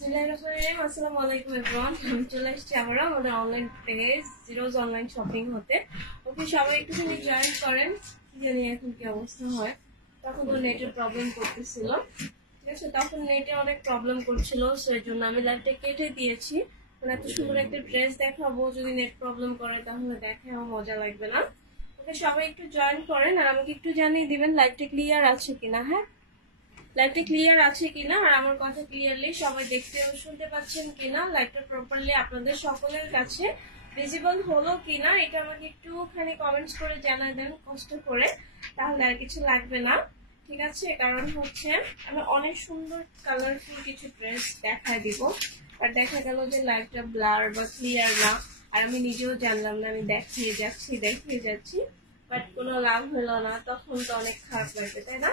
আসসালামু আলাইকুম এভরিওয়ান। আমি চলে এসেছি আবারও আমাদের online page zeros online shopping হতে। ওকে, সবাই একটুখানি জয়েন করেন। জানি এখন কি অবস্থা হয়। তখন তো নেটের প্রবলেম করতেছিল, ঠিক আছে? তখন নেটে অনেক প্রবলেম করছিল, সেই জন্য আমি লাইভটা কেটে দিয়েছি। মানে এত সুন্দর একটা ড্রেস দেখাবো, যদি নেট প্রবলেম করে তাহলে দেখাও মজা লাগবে না। ওকে, সবাই একটু জয়েন করেন আর আমাকে একটু জানিয়ে দিবেন লাইভটা ক্লিয়ার আছে কিনা। হ্যাঁ, লাইভটা ক্লিয়ার আছে কিনা আর আমার কথা ক্লিয়ারলি সবাই দেখতে ও শুনতে পাচ্ছেন কিনা, লাইভটা প্রপারলি আপনাদের সকলের কাছে ভিজিবল হলো কিনা, এটা আমাকে একটুখানি কমেন্টস করে জানাই দেন কষ্ট করে, তাহলে আর কিছু লাগবে না, ঠিক আছে? কারণ হচ্ছে আমি অনেক সুন্দর কালারফুল কিছু ড্রেস দেখায় দিব, আর দেখা গেল যে লাইভটা ব্লার বা ক্লিয়ার না, আর আমি নিজেও জানলাম না, আমি দেখিয়ে যাচ্ছি বাট কোনো লাভ হলো না, তখন তো অনেক খারাপ লাগবে, তাই না?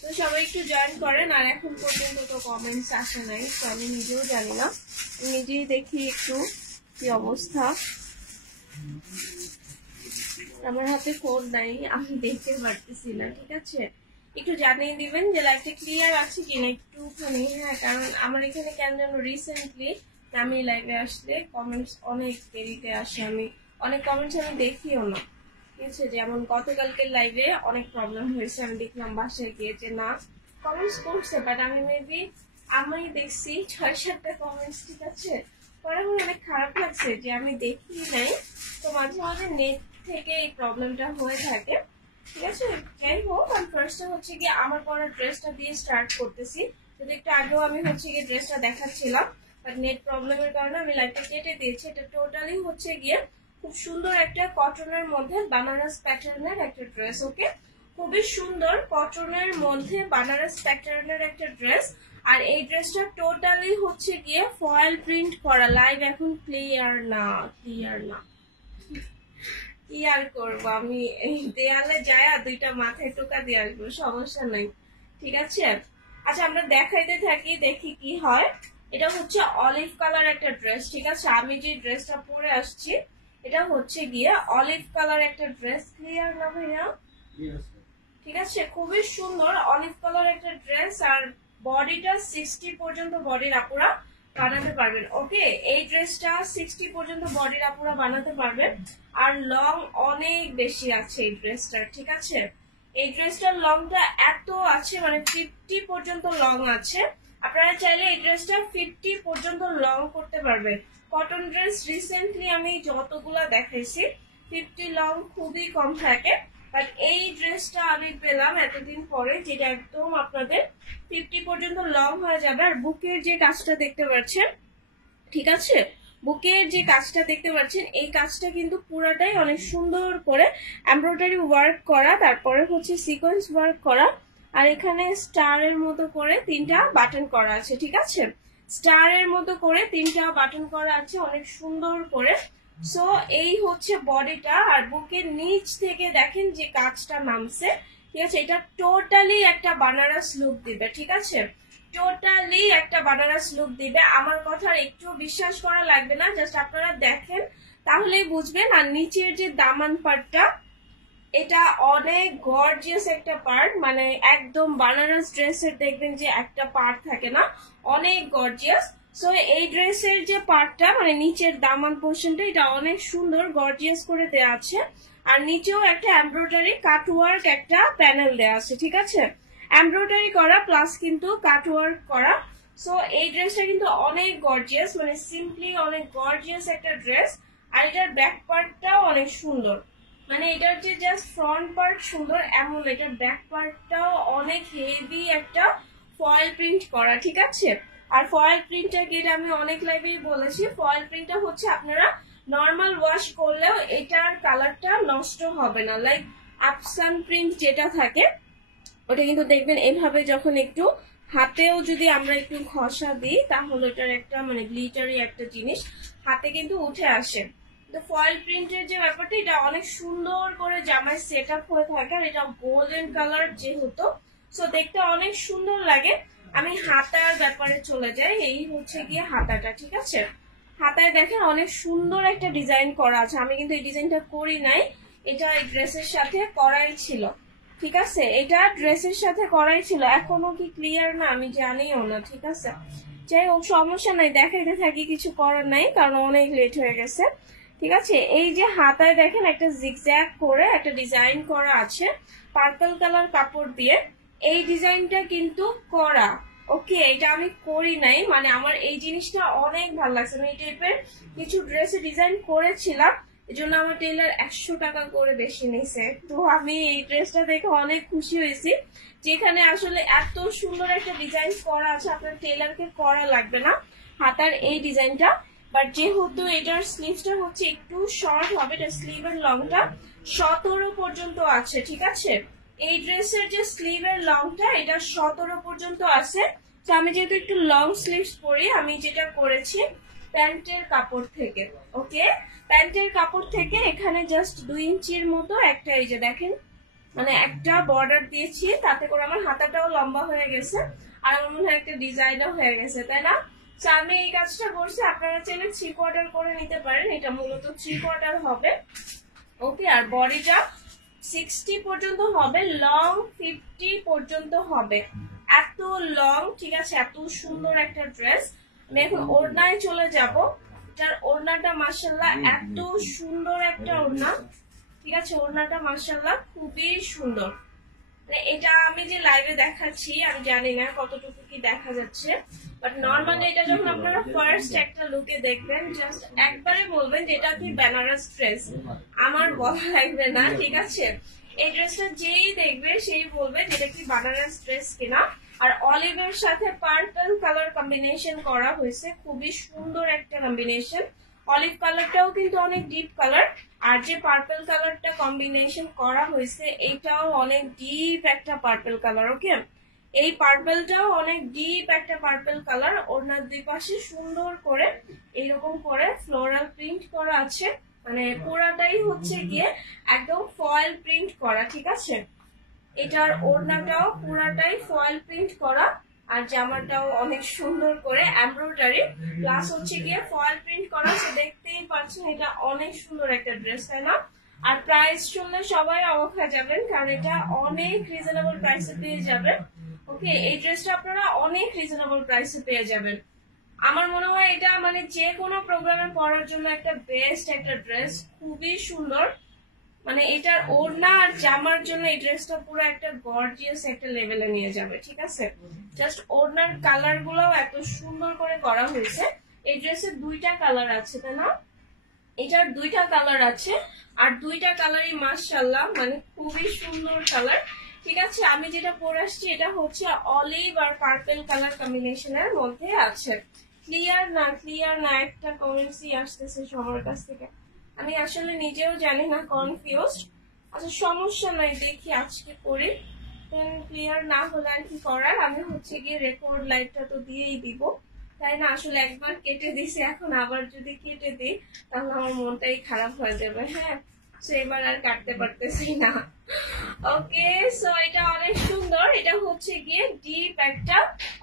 তো সবাই একটু জয়েন করেন। আর এখন পর্যন্ত তো কমেন্টস আসে নাই, তো আমি নিজেও জানি না, নিজেই দেখি একটু কি অবস্থা। আমার হাতে ফোন নাই, আমি দেখতে পারতেছি না, ঠিক আছে? একটু জানিয়ে দিবেন যে লাইভটা ক্লিয়ার আছে কিনা একটুখানি। হ্যাঁ, কারণ আমার এখানে কেন যেন রিসেন্টলি আমি লাইভে আসলে কমেন্টস অনেক দেরিতে আসে, আমি অনেক কমেন্টস আমি দেখিও না, ঠিক আছে? যেমন গতকালকের লাইভে অনেক প্রবলেম হয়েছে, আমি দেখলাম বাসায় গিয়ে যে না কমেন্টস করছে, বাট আমি মেবি আমি দেখছি 6-7টা কমেন্টস, ঠিক আছে? পরে আমার অনেক খারাপ লাগছে যে আমি দেখি নাই। তো মাঝে মাঝে নেট থেকে এই প্রবলেমটা হয়ে থাকে, ঠিক আছে? যাই হোক, আমি ফার্স্টে হচ্ছে গিয়ে আমার পরা ড্রেসটা দিয়ে স্টার্ট করতেছি। যদি একটু আগেও আমি হচ্ছে গিয়ে ড্রেসটা দেখাচ্ছিলাম, বাট নেট প্রবলেমের কারণে আমি লাইভটা কেটে দিয়েছি। এটা টোটালি হচ্ছে গিয়ে খুব সুন্দর একটা কটনের মধ্যে বানারস প্যাটার্নের একটা ড্রেস। ওকে, খুবই সুন্দর কটনের মধ্যে বানারস প্যাটার্নের একটা ড্রেস। আর এই ড্রেসটা টোটালি হচ্ছে গিয়ে ফয়েল প্রিন্ট করা। লাইভ এখন ক্লিয়ার না কি আর করবো, আমি এই দেয়ালে যায় দুইটা মাথায় টোকা দিয়ে আসবো, সমস্যা নাই, ঠিক আছে? আচ্ছা, আমরা দেখাইতে থাকি, দেখি কি হয়। এটা হচ্ছে অলিভ কালার একটা ড্রেস, ঠিক আছে? আমি যে ড্রেসটা পরে আসছি এটা হচ্ছে গিয়ে অলিভ কালার একটা ড্রেস। ক্লিয়ার না ভাইয়া? ঠিক আছে, খুবই সুন্দর অলিভ কালার একটা ড্রেস। আর বডিটা 60 পর্যন্ত বডির আপুরা বানাতে পারবেন। ওকে, এই ড্রেসটা 60 পর্যন্ত বডির আপুরা বানাতে পারবেন। আর লং অনেক বেশি আছে এই ড্রেসটার, ঠিক আছে? এই ড্রেসটার লংটা এত আছে, মানে 50 পর্যন্ত লং আছে। আপনারা চাইলে এই ড্রেসটা 50 পর্যন্ত লং করতে পারবেন। কটন ড্রেস রিসেন্টলি আমি যতগুলা দেখাইছি 50 লং খুবই কম থাকে, বাট এই ড্রেসটা আমি পেলাম এতদিন পরে, যেটা একদম আপনাদের 50 পর্যন্ত লং হয়ে যাবে। আর বুকের যে কাজটা দেখতে পাচ্ছেন, ঠিক আছে? বুকের যে কাজটা দেখতে পাচ্ছেন, এই কাজটা কিন্তু পুরাটাই অনেক সুন্দর করে এমব্রয়ডারি ওয়ার্ক করা, তারপরে হচ্ছে সিকোয়েন্স ওয়ার্ক করা। আর এখানে স্টারের মতো করে 3টা বাটন করা আছে, ঠিক আছে? স্টারের মতো করে 3টা বাটন করা আছে অনেক সুন্দর করে। সো এই হচ্ছে বডিটা। আর বুকের নিচ থেকে দেখেন যে কাজটা নামছে, ঠিক আছে? এটা টোটালি একটা বানারস লুক দিবে, ঠিক আছে? টোটালি একটা বানারস লুক দিবে। আমার কথা একটু বিশ্বাস করা লাগবে না, জাস্ট আপনারা দেখেন তাহলেই বুঝবেন। আর নিচের যে দামান পার্টটা, এটা অনেক গর্জিয়াস একটা পার্ট, মানে একদম বানারস ড্রেসের দেখবেন যে একটা পার্ট থাকে না, অনেক গর্জিয়াস। সো এই ড্রেসের যে পার্টটা, মানে নিচের দামান পোর্শনটা, এটা অনেক সুন্দর গর্জিয়াস করে দেওয়া আছে। আর নিচেও একটা এমব্রয়ডারি কাটওয়ার্ক একটা প্যানেল দেওয়া আছে, ঠিক আছে? এমব্রয়ডারি করা প্লাস কিন্তু কাটওয়ার্ক করা। সো এই ড্রেসটা কিন্তু অনেক গর্জিয়াস, মানে সিম্পলি অনেক গর্জিয়াস একটা ড্রেস। আর এটার ব্যাক পার্টটাও অনেক সুন্দর, মানে এটার যে জাস্ট ফ্রন্ট পার্ট সুন্দর এমন, এটার ব্যাক পার্টটাও অনেক হেভি একটা ফয়েল প্রিন্ট করা, ঠিক আছে? আর ফয়েল প্রিন্টটাকে আমি অনেক লাইভেই বলেছি, ফয়েল প্রিন্টটা হচ্ছে আপনারা নর্মাল ওয়াশ করলেও এটার কালারটা নষ্ট হবে না। লাইক আপসান প্রিন্ট যেটা থাকে ওটা কিন্তু দেখবেন এভাবে যখন একটু হাতেও যদি আমরা একটু ঘষা দিই, তাহলে এটার একটা মানে গ্লিটারি একটা জিনিস হাতে কিন্তু উঠে আসে। তো ফয়েল প্রিন্টের যে ব্যাপারটা, এটা অনেক সুন্দর করে জামায় সেট আপ হয়ে থাকে। আর এটা গোল্ডেন কালার যেহেতু, সো দেখতে অনেক সুন্দর লাগে। আমি হাতার ব্যাপারে চলে যাই, এই হচ্ছে গিয়ে হাতাটা, ঠিক আছে? হাতায় দেখেন অনেক সুন্দর একটা ডিজাইন করা আছে। আমি কিন্তু এই ডিজাইনটা করি নাই, এটা এই ড্রেসের সাথে করাই ছিল, ঠিক আছে, এটা ড্রেসের সাথে করাই ছিল, এখনো কি ক্লিয়ার না আমি জানিও না। ঠিক আছে, যাই হোক সমস্যা নাই, দেখাইতে থাকি, কিছু করার নাই কারণ অনেক লেট হয়ে গেছে। ঠিক আছে, এই যে হাতায় দেখেন একটা জিগজ্যাগ করে একটা ডিজাইন করা আছে পার্পল কালার কাপড় দিয়ে। এই ডিজাইনটা কিন্তু করা, ওকে, এটা আমি করি নাই, মানে আমার এই জিনিসটা অনেক ভালো লাগছে। আমি এই টাইপের কিছু ড্রেসে ডিজাইন করেছিলাম, এই জন্য আমার টেলার 100 টাকা করে বেশি নিছে। তো আমি এই ড্রেসটা দেখে অনেক খুশি হয়েছি, যেখানে আসলে এত সুন্দর একটা ডিজাইন করা আছে, আপনার টেলারকে করা লাগবে না হাতার এই ডিজাইনটা। বাট যেহেতু এটার স্লিভসটা হচ্ছে একটু শর্ট হবে, এটা স্লিভের লংটা 17 পর্যন্ত আছে। ঠিক আছে, এই ড্রেসের যে স্লিভের লংটা এটা 17 পর্যন্ত আছে। তো আমি যেহেতু একটু লং স্লিভস পরি, আমি যেটা করেছি প্যান্টের কাপড় থেকে, ওকে, প্যান্টের কাপড় থেকে এখানে জাস্ট 2 ইঞ্চির মতো একটা, এই যে দেখেন, মানে একটা বর্ডার দিয়েছি, তাতে করে আমার হাতাটাও লম্বা হয়ে গেছে আর আমার মনে হয় একটা ডিজাইনও হয়ে গেছে, তাই না? তো আমি এই কাজটা করছি, আপনারা চাইলে 3/4 করে নিতে পারেন, এটা মূলত 3/4 হবে, ওকে। আর বডিটা 60 পর্যন্ত হবে, লং 50 পর্যন্ত হবে, এত লং। ঠিক আছে, এত সুন্দর একটা ড্রেস। আমি এখন ওড়নায় চলে যাব, এটার ওড়নাটা মাশাআল্লাহ এত সুন্দর একটা ওড়না। ঠিক আছে, ওড়নাটা মাশাআল্লাহ খুবই সুন্দর। এটা আমি যে লাইভে দেখাচ্ছি আমি জানি না কতটুকু কি দেখা যাচ্ছে, বাট নর্মালি এটা যখন আপনারা ফার্স্ট একটা লুকে দেখবেন, জাস্ট একবারে বলবেন যে এটা কি বেনারস ড্রেস, আমার বলা লাগবে না। ঠিক আছে, এই ড্রেসটা যেই দেখবে সেই বলবে যেটা কি বেনারস ড্রেস কিনা। আর অলিভের সাথে পার্পল কালার কম্বিনেশন করা হয়েছে, খুবই সুন্দর একটা কম্বিনেশন। অলিভ কালারটাও কিন্তু অনেক ডিপ কালার, আর যে পার্পল কালারটা কম্বিনেশন করা হয়েছে এটাও অনেক ডিপ একটা পার্পল কালার, ওকে। এই পার্পলটাও অনেক ডিপ একটা পার্পল কালার। ওনার দুই পাশে সুন্দর করে এইরকম করে ফ্লোরাল প্রিন্ট করা আছে, মানে পুরাটাই হচ্ছে গিয়ে একদম ফয়েল প্রিন্ট করা। ঠিক আছে, এটার ওড়নাটাও পুরাটাই ফয়েল প্রিন্ট করা, আর জামাটাও অনেক সুন্দর করে এমব্রয়ডারি প্লাস হচ্ছে গিয়ে ফয়েল প্রিন্ট করা। তো দেখতেই পাচ্ছেন এটা অনেক সুন্দর একটা ড্রেস, তাই না? আর প্রাইস শুনলে সবাই অবাক হয়ে যাবেন, কারণ এটা অনেক রিজনেবল প্রাইসে পেয়ে যাবেন, ওকে। এই ড্রেসটা আপনারা অনেক রিজনেবল প্রাইসে পেয়ে যাবেন। আমার মনে হয় এটা মানে যে কোনো প্রোগ্রামে পরার জন্য একটা বেস্ট একটা ড্রেস, খুবই সুন্দর। মানে এটার ওড়না আর জামার জন্য এই ড্রেসটা পুরো একটা গর্জিয়াস একটা লেভেলে নিয়ে যাবে। ঠিক আছে, জাস্ট ওড়নার কালার গুলো এত সুন্দর করে করা হয়েছে। এই ড্রেসের 2টা কালার আছে, তাই না? এটার 2টা কালার আছে, আর 2টা কালারই মাশাআল্লাহ মানে খুবই সুন্দর কালার। ঠিক আছে, আমি যেটা পরে আসছি এটা হচ্ছে অলিভ আর পার্পল কালার কম্বিনেশনের মধ্যে আছে। ক্লিয়ার না একটা কমেন্টসই আসতেছে সবার কাছ থেকে, আমি আসলে নিজেও জানি না, কনফিউজ। আচ্ছা সমস্যা নাই, দেখি আজকে করি, ক্লিয়ার না হলে আর কি করার, আমি হচ্ছে গিয়ে রেকর্ড লাইভটা তো দিয়েই দিব, তাই না? আসলে একবার কেটে দিছি, এখন আবার যদি কেটে দিই তাহলে আমার মনটাই খারাপ হয়ে যাবে। হ্যাঁ, তো এবার আর কাটতে পারতেছি না, ওকে। সো এটা অনেক সুন্দর, এটা হচ্ছে গিয়ে ডিপ একটা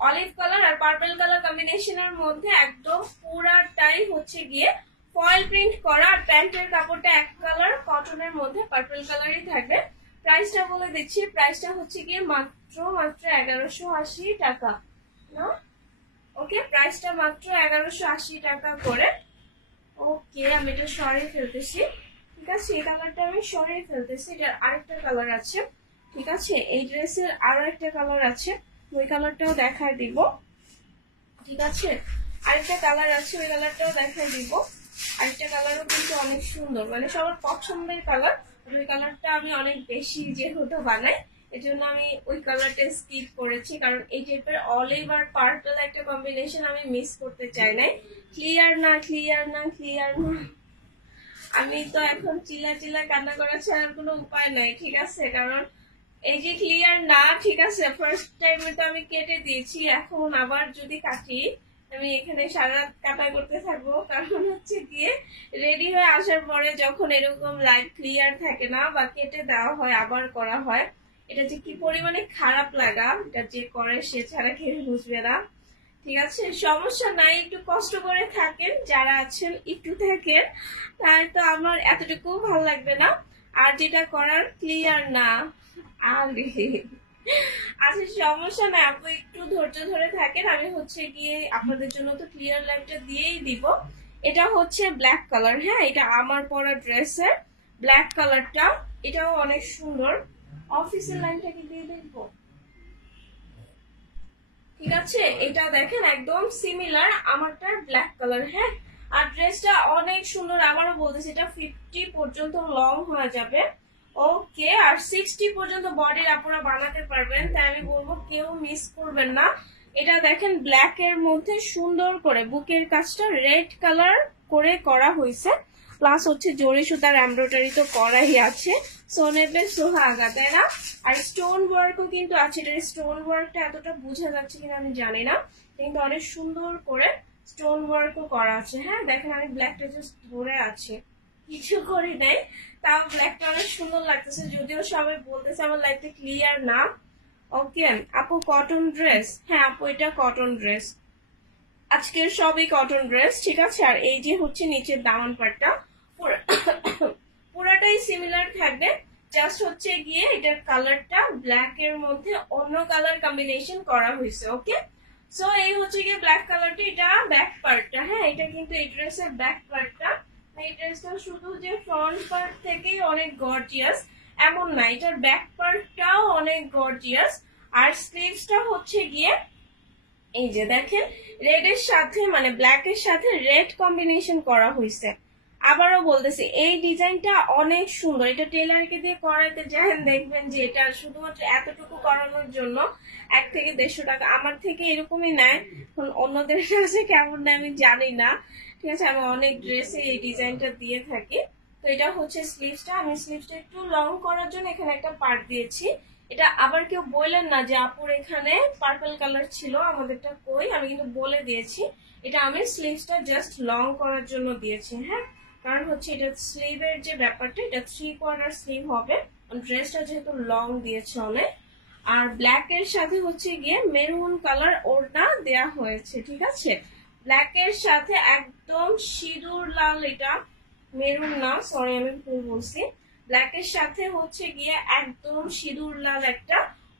অলিভ কালার আর পার্পল কালার কম্বিনেশনের মধ্যে একদম পুরাটাই হচ্ছে গিয়ে ফয়েল প্রিন্ট করা। আর প্যান্টের কাপড়টা এক কালার কটনের মধ্যে পার্পল কালারই থাকবে। প্রাইসটা বলে দিচ্ছি, প্রাইসটা হচ্ছে গিয়ে মাত্র 1180 টাকা, না? ওকে, প্রাইসটা মাত্র 1180 টাকা করে, ওকে। আমি এটা সরিয়ে ফেলতেছি, ঠিক আছে, এই কালারটা আমি সরিয়ে ফেলতেছি। এটার আরেকটা কালার আছে, ঠিক আছে, এই ড্রেসের আরো একটা কালার আছে, ওই কালারটাও দেখায় দিব। ঠিক আছে, আরেকটা কালার আছে, ওই কালারটাও দেখায় দিব। আরেকটা কালারও কিন্তু অনেক সুন্দর, মানে সবার পছন্দের কালার। ওই কালারটা আমি অনেক বেশি যেহেতু বানাই, এজন্য আমি ওই কালারটা স্কিপ করেছি, কারণ এই টাইপের অলিভ আর পার্পল একটা কম্বিনেশন আমি মিস করতে চাই নাই। ক্লিয়ার না আমি তো এখন চিল্লা কান্না করা ছাড়ার কোনো উপায় নাই। ঠিক আছে, কারণ এই যে ক্লিয়ার না, ঠিক আছে, ফার্স্ট টাইমে তো আমি কেটে দিয়েছি, এখন আবার যদি কাটি আমি এখানে সারা রাত কাটা করতে থাকবো, কারণ হচ্ছে গিয়ে রেডি হয়ে আসার পরে যখন এরকম লাইভ ক্লিয়ার থাকে না বা কেটে দেওয়া হয় আবার করা হয়, এটা যে কি পরিমাণে খারাপ লাগা, এটা যে করে সে ছাড়া কেউ বুঝবে না। ঠিক আছে, সমস্যা নাই, একটু কষ্ট করে থাকেন, যারা আছেন একটু থাকেন, তাই তো আমার এতটুকু ভালো লাগবে না। আর যেটা করার ক্লিয়ার না। আরে আচ্ছা সমস্যা নাই আপু, একটু ধৈর্য ধরে থাকেন, আমি হচ্ছে গিয়ে আপনাদের জন্য তো ক্লিয়ার লাইটটা দিয়েই দিব। এটা হচ্ছে ব্ল্যাক কালার, হ্যাঁ এটা আমার পরা ড্রেসের ব্ল্যাক কালারটা, এটাও অনেক সুন্দর। অফিসের লাইনটাকে দিয়ে দেখবো, ঠিক আছে। এটা দেখেন একদম সিমিলার আমারটার ব্ল্যাক কালার, হ্যাঁ। আর ড্রেসটা অনেক সুন্দর, আবারও বলতেছি এটা 50 পর্যন্ত লং হয়ে যাবে, ওকে। আর 60 পর্যন্ত বডির আপনারা বানাতে পারবেন, তাই আমি বলবো কেউ মিস করবেন না। এটা দেখেন ব্ল্যাক এর মধ্যে সুন্দর করে বুকের কাজটা রেড কালার করে করা হয়েছে, প্লাস হচ্ছে জরি সুতার এমব্রয়ডারি তো করাই আছে, সোনেপে সোহাগা, তাই না। আর স্টোন ওয়ার্কও কিন্তু আছে, এটার স্টোন ওয়ার্কটা এতটা বোঝা যাচ্ছে কিনা আমি জানি না, কিন্তু অনেক সুন্দর করে স্টোন ওয়ার্কও করা আছে, হ্যাঁ। দেখেন আমি ব্ল্যাকটা জাস্ট ধরে আছে, কিছু করি নাই, তাও ব্ল্যাকটা অনেক সুন্দর লাগতেছে, যদিও সবাই বলতেছে আমার লাইফটা ক্লিয়ার না। ওকে আপু কটন ড্রেস, হ্যাঁ আপু এটা কটন ড্রেস, আজকের সবই কটন ড্রেস, ঠিক আছে। আর এই যে হচ্ছে নিচের দামান পাটটা পুরাটাই সিমিলার থাকবে, জাস্ট হচ্ছে গিয়ে এটার কালারটা ব্ল্যাক এর মধ্যে অন্য কালার কম্বিনেশন করা হয়েছে, ওকে। সো এই হচ্ছে গিয়ে ব্ল্যাক কালারটা, এটা ব্যাক পার্টটা, হ্যাঁ এটা কিন্তু এই ড্রেসের ব্যাক পার্টটা। এই ড্রেসটা শুধু যে ফ্রন্ট পার্ট থেকেই অনেক গর্জিয়াস এমন না, এটার ব্যাক পার্টটাও অনেক গর্জিয়াস। আর স্লিভসটা হচ্ছে গিয়ে এই যে দেখেন রেড এর সাথে মানে ব্ল্যাক এর সাথে রেড কম্বিনেশন করা হয়েছে। আবারও বলতেছি এই ডিজাইনটা অনেক সুন্দর, এটা টেলারকে দিয়ে করাইতে যান দেখবেন যে এটা শুধুমাত্র এতটুকু করানোর জন্য 1 থেকে 150 টাকা, আমার থেকে এরকমই নেয়, অন্যদের কাছে কেমন নেয় আমি জানি না, ঠিক আছে। আমি অনেক ড্রেসে এই ডিজাইনটা দিয়ে থাকি। তো এটা হচ্ছে স্লিভসটা, আমি স্লিভসটা একটু লং করার জন্য এখানে একটা পার্ট দিয়েছি। এটা আবার কেউ বললেন না যে আপুর এখানে পার্পল কালার ছিল, আমাদেরটা কই, আমি কিন্তু বলে দিয়েছি এটা আমি স্লিভসটা জাস্ট লং করার জন্য দিয়েছি, হ্যাঁ। কারণ হচ্ছে এটা স্লিভের যে ব্যাপারটা, এটা 3/4 স্লিভ হবে, ড্রেসটা যেহেতু লং দিয়েছে অনেক। আর ব্ল্যাক এর সাথে হচ্ছে গিয়ে মেরুন কালার ওড়না দেয়া হয়েছে, ঠিক আছে। ব্ল্যাক এর সাথে একদম সিঁদুর লাল, এটা মেরুন না, সরি আমি ভুল বলছি, ব্ল্যাক এর সাথে হচ্ছে গিয়ে একদম সিঁদুর লাল একটা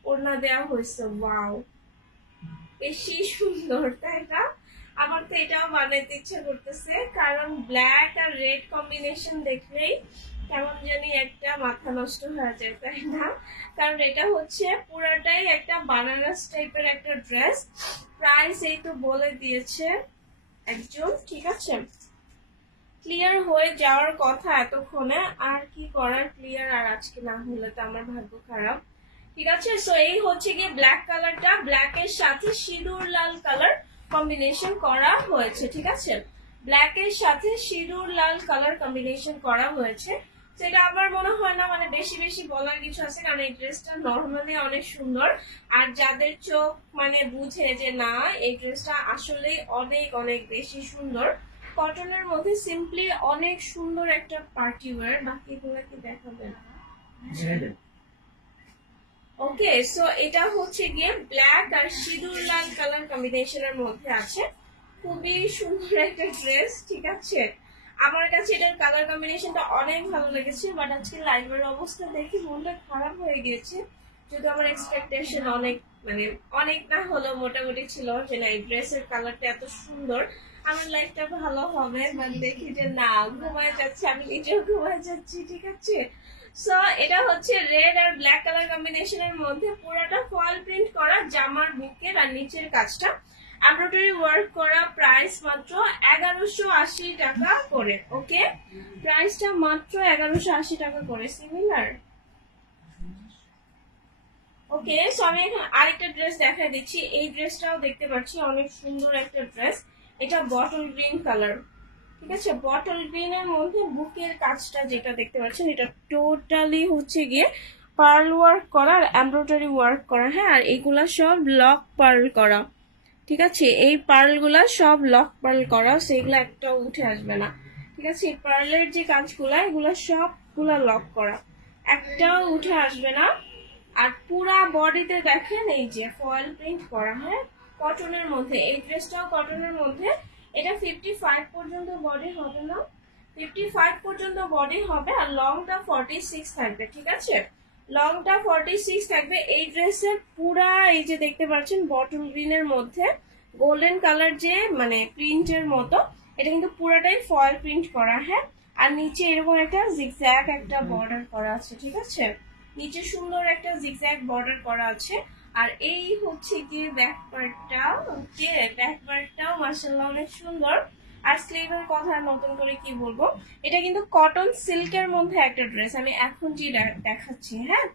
ওড়না দেওয়া হয়েছে, ওয়াও বেশি সুন্দর, তাই না। আমার তো এটাও বানাইতে ইচ্ছা করতেছে, কারণ ব্ল্যাক আর রেড কম্বিনেশন দেখলেই কেমন জানি একটা মাথা নষ্ট হয়ে যায়, তাই না। কারণ এটা হচ্ছে পুরাটাই একটা বানারস টাইপের একটা ড্রেস, প্রাইস এই তো বলে দিয়েছে একজন, ঠিক আছে। ক্লিয়ার হয়ে যাওয়ার কথা এতক্ষণে, আর কি করার, ক্লিয়ার আর আজকে না হলে তো আমার ভাগ্য খারাপ, ঠিক আছে। সো এই হচ্ছে গিয়ে ব্ল্যাক কালারটা, ব্ল্যাক এর সাথে সিঁদুর লাল কালার কম্বিনেশন করা হয়েছে, ঠিক আছে। ব্ল্যাক এর সাথে সিঁদুর লাল কালার কম্বিনেশন করা হয়েছে, সেটা আমার মনে হয় না মানে বেশি বেশি বলার কিছু আছে, কারণ এই ড্রেসটা নর্মালি অনেক সুন্দর। আর যাদের চোখ মানে বুঝে যে না এই ড্রেসটা আসলে অনেক অনেক বেশি সুন্দর, কটনের মধ্যে সিম্পলি অনেক সুন্দর একটা পার্টি ওয়্যার, বাকিগুলো কি দেখাবেন, ওকে। সো এটা হচ্ছে গিয়ে ব্ল্যাক আর সিঁদুর লাল কালার কম্বিনেশনের মধ্যে আছে, খুবই সুন্দর একটা ড্রেস, ঠিক আছে। আমার কাছে এটার কালার কম্বিনেশনটা অনেক ভালো লেগেছে, বাট আজকে লাইভের অবস্থা দেখি মনটা খারাপ হয়ে গিয়েছে, যদি আমার এক্সপেকটেশন অনেক মানে অনেক না হলেও মোটামুটি ছিল যে না এই ড্রেসের কালারটা এত সুন্দর, আমার লাইফটা ভালো হবে, মানে দেখি যে না ঘুমায় যাচ্ছে, আমি নিজেও ঘুমায় যাচ্ছি, ঠিক আছে। সো এটা হচ্ছে রেড আর ব্ল্যাক কালার কম্বিনেশনের মধ্যে পুরোটা ফল প্রিন্ট করা, জামার বুকের আর নিচের কাজটা এমব্রয়ডারি ওয়ার্ক করা, প্রাইস মাত্র 1180 টাকা করে, ওকে। প্রাইসটা মাত্র 1180 টাকা করে, সিমিলার, ওকে। সো আমি এখন আরেকটা ড্রেস দেখাই দিচ্ছি, এই ড্রেসটাও দেখতে পাচ্ছি অনেক সুন্দর একটা ড্রেস, এটা বটল গ্রিন কালার, ঠিক আছে। বটল গ্রিন এর মধ্যে বুকের কাজটা যেটা দেখতে পাচ্ছেন এটা টোটালি হচ্ছে গিয়ে পার্ল ওয়ার্ক করা আর এমব্রয়ডারি ওয়ার্ক করা, হ্যাঁ। আর এগুলা সব লক পার্ল করা, ঠিক আছে। এই পার্লগুলা সব লক পার্ল করা, সেগুলো একটাও উঠে আসবে না, ঠিক আছে। এই পার্লের যে কাজগুলা এগুলা সবগুলা লক করা, একটাও উঠে আসবে না। আর পুরা বডিতে দেখেন এই যে ফয়েল প্রিন্ট করা, হ্যাঁ কটনের মধ্যে, এই ড্রেসটাও কটনের মধ্যে, এটা 55 পর্যন্ত বডি হবে না, 55 পর্যন্ত বডি হবে আর লংটা 46 থাকবে, ঠিক আছে? লংটা 46 থাকবে। এই ড্রেসের পুরা এই যে দেখতে পাচ্ছেন বটল গ্রিনের মধ্যে গোল্ডেন কালার যে মানে প্রিন্টের মতো, এটা কিন্তু পুরাটাই ফয়েল প্রিন্ট করা, হ্যাঁ। আর নিচে এরকম একটা জিগজ্যাগ একটা বর্ডার করা আছে, ঠিক আছে? নিচে সুন্দর একটা জিগজ্যাগ বর্ডার করা আছে। আর এই হচ্ছে গিয়ে ব্যাক পার্টটা, ওকে, ব্যাক পার্টটাও মাশাআল্লাহ অনেক সুন্দর। আর স্লিভের কথা নতুন করে কি বলবো, এটা কিন্তু কটন সিল্কের মধ্যে একটা ড্রেস, আমি এখন যে দেখাচ্ছি, হ্যাঁ।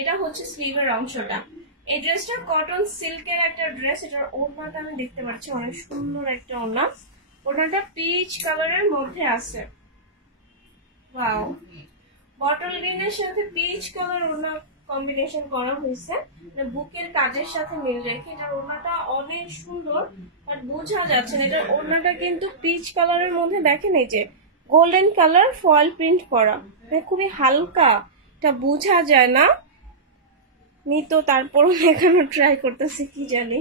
এটা হচ্ছে স্লিভের অংশটা। এই ড্রেসটা কটন সিল্কের একটা ড্রেস। এটার ওড়নাটা আমি দেখতে পাচ্ছি অনেক সুন্দর একটা ওড়না। ওড়নাটা পিচ কালারের মধ্যে আছে, ওয়াও। বটল গ্রিনের সাথে পিচ কালার ওড়না কম্বিনেশন করা হয়েছে, বুকের কাজের সাথে মিল রেখে। এটার ওড়নাটা অনেক সুন্দর, বাট বোঝা যাচ্ছে না। এটার ওড়নাটা কিন্তু পিচ কালারের মধ্যে দেখেন এই যে গোল্ডেন কালার ফয়েল প্রিন্ট করা, খুবই হালকা, এটা বোঝা যায় না। আমি তো তারপরও দেখানো ট্রাই করতেছি, কি জানি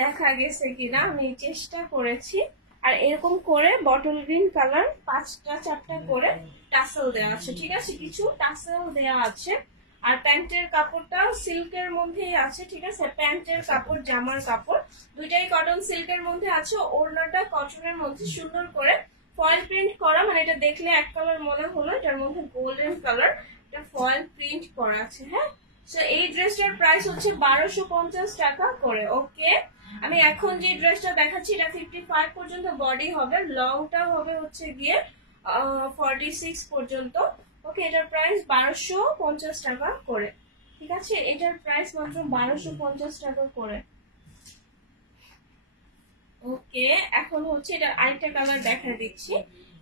দেখা গেছে কিনা, আমি চেষ্টা করেছি। আর এরকম করে বটল গ্রিন কালার 5টা 4টা করে টাসেল দেওয়া আছে, ঠিক আছে? কিছু টাসেল দেওয়া আছে। আর প্যান্টের কাপড়টা সিল্কের মধ্যেই আছে, ঠিক আছে? প্যান্টের কাপড় জামার কাপড় দুইটাই কটন সিল্কের মধ্যে আছে। ওড়নাটা কটনের মধ্যে সুন্দর করে ফয়েল প্রিন্ট করা, মানে এটা দেখলে এক কালার মনে হলো, এটার মধ্যে গোল্ডেন কালার, এটা ফয়েল প্রিন্ট করা আছে, হ্যাঁ। সো এই ড্রেসটার প্রাইস হচ্ছে 1250 টাকা করে, ওকে। আমি এখন যে ড্রেসটা দেখাচ্ছি এটা 55 পর্যন্ত বডি হবে, লংটা হবে হচ্ছে গিয়ে 46 পর্যন্ত, ওকে। এটার প্রাইস 1250 টাকা করে, ঠিক আছে? এটার প্রাইস মাত্র 1250 টাকা করে, ওকে। এখন হচ্ছে এটা আরেকটা কালার দেখা দিচ্ছি,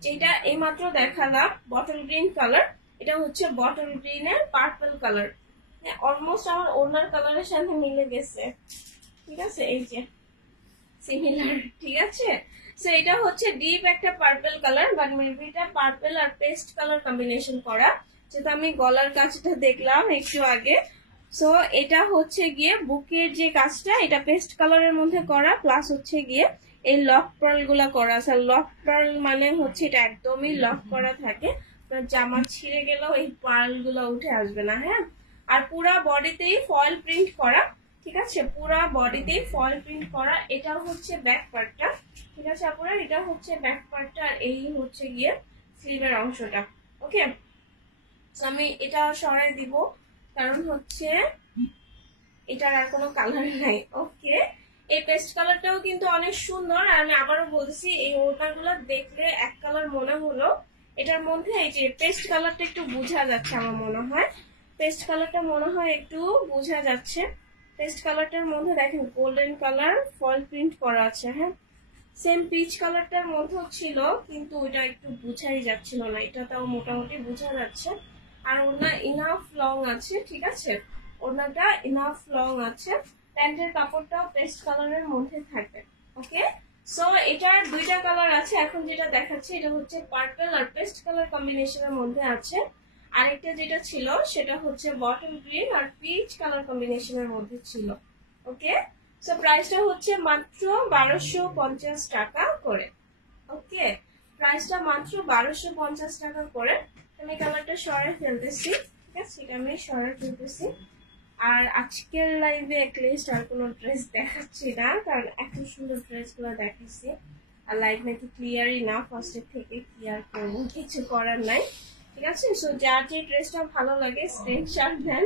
যেটা এইমাত্র দেখালাম বটল গ্রিন কালার। এটা হচ্ছে বটল গ্রিনের পার্পল কালার, অলমোস্ট আমার ওড়নার কালারের সাথে মিলে গেছে, ঠিক আছে? এই যে সিমিলার, ঠিক আছে? সো এটা হচ্ছে ডিপ একটা পার্পল কালার, বাট মেবি এটা পার্পল আর পেস্ট কালার কম্বিনেশন করা, যেটা আমি গলার কাজটা দেখলাম একটু আগে। সো এটা হচ্ছে গিয়ে বুকের যে কাজটা, এটা পেস্ট কালারের মধ্যে করা, প্লাস হচ্ছে গিয়ে এই লক পার্ল গুলা করা আছে। লক পার্ল মানে হচ্ছে এটা একদমই লক করা থাকে, জামা ছিঁড়ে গেলেও এই পার্ল গুলা উঠে আসবে না, হ্যাঁ। আর পুরা বডিতেই ফয়েল প্রিন্ট করা, ঠিক আছে? পুরা বডিতেই ফয়েল প্রিন্ট করা। এটা হচ্ছে ব্যাক পার্টটা, ঠিক আছে আপনারা? এটা হচ্ছে ব্যাক পার্টটা, আর এই হচ্ছে গিয়ে স্লিভের অংশটা, ওকে। আমি এটা সরাই দিব, কারণ হচ্ছে এটার আর কোনো কালার নাই, ওকে। এই পেস্ট কালারটাও কিন্তু অনেক সুন্দর। আর আমি আবারও বলছি, এই ওড়নাগুলো দেখলে এক কালার মনে হলো, এটার মধ্যে এই যে পেস্ট কালারটা একটু বোঝা যাচ্ছে, আমার মনে হয় পেস্ট কালারটা মনে হয় একটু বোঝা যাচ্ছে। পেস্ট কালারটার মধ্যে দেখেন গোল্ডেন কালার ফয়েল প্রিন্ট করা আছে, হ্যাঁ। সেম পিচ কালারটার মধ্যেও ছিল, কিন্তু ওইটা একটু বোঝাই যাচ্ছিল না, এটা তাও মোটামুটি বোঝা যাচ্ছে। আর ওড়না ইনাফ লং আছে, ঠিক আছে? ওড়নাটা ইনাফ লং আছে। প্যান্টের কাপড়টাও পেস্ট কালারের মধ্যে থাকবে, ওকে। সো এটার দুইটা কালার আছে, এখন যেটা দেখাচ্ছি এটা হচ্ছে পার্পল আর পেস্ট কালার কম্বিনেশনের মধ্যে আছে। আরেকটা যেটা ছিল সেটা হচ্ছে বটল গ্রিন আর পিচ কালার কম্বিনেশনের মধ্যে ছিল, ওকে। সো প্রাইসটা হচ্ছে মাত্র 1250 টাকা করে, ওকে। প্রাইসটা মাত্র 1250 টাকা করে। আমি কালারটা সরাই ফেলতেছি, ঠিক আছে? এটা আমি সরাই ফেলতেছি। আর আজকের লাইভে অ্যাটলিস্ট আর কোনো ড্রেস দেখাচ্ছি না, কারণ এত সুন্দর ড্রেসগুলো দেখাচ্ছি। আর লাইভ নাকি ক্লিয়ারই না, ফার্স্টের থেকে ক্লিয়ার করবো, কিছু করার নাই, ঠিক আছে? সো যার যে ড্রেসটা ভালো লাগে স্ক্রিনশট দেন,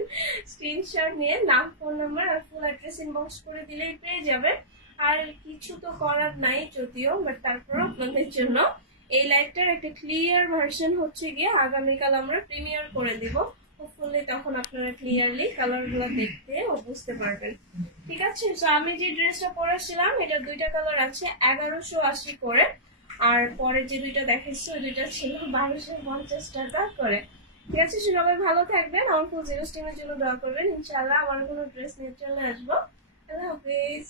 স্ক্রিনশট নিয়ে নাম, ফোন নাম্বার আর ফুল অ্যাড্রেস ইনবক্স করে দিলেই পেয়ে যাবে। আর কিছু তো করার নাই যদিও, বাট তারপরও আপনাদের জন্য এই লাইভটার একটা ক্লিয়ার ভার্সন হচ্ছে গিয়ে আগামীকাল আমরা প্রিমিয়ার করে দিব। হোপফুলি তখন আপনারা ক্লিয়ারলি কালারগুলো দেখতে ও বুঝতে পারবেন, ঠিক আছে? সো আমি যে ড্রেসটা পরেছিলাম এটা দুইটা কালার আছে, 1180 করে। আর পরে যে দুইটা দেখাচ্ছি ওই দুইটা ছিল 1250 টাকা করে, ঠিক আছে? সবাই ভালো থাকবেন, আমার ফুল জিরো স্টিমের জন্য দোয়া করবেন। ইনশাআল্লাহ আমার কোনো ড্রেস নিয়ে চলে আসবো। আল্লাহ হাফিজ।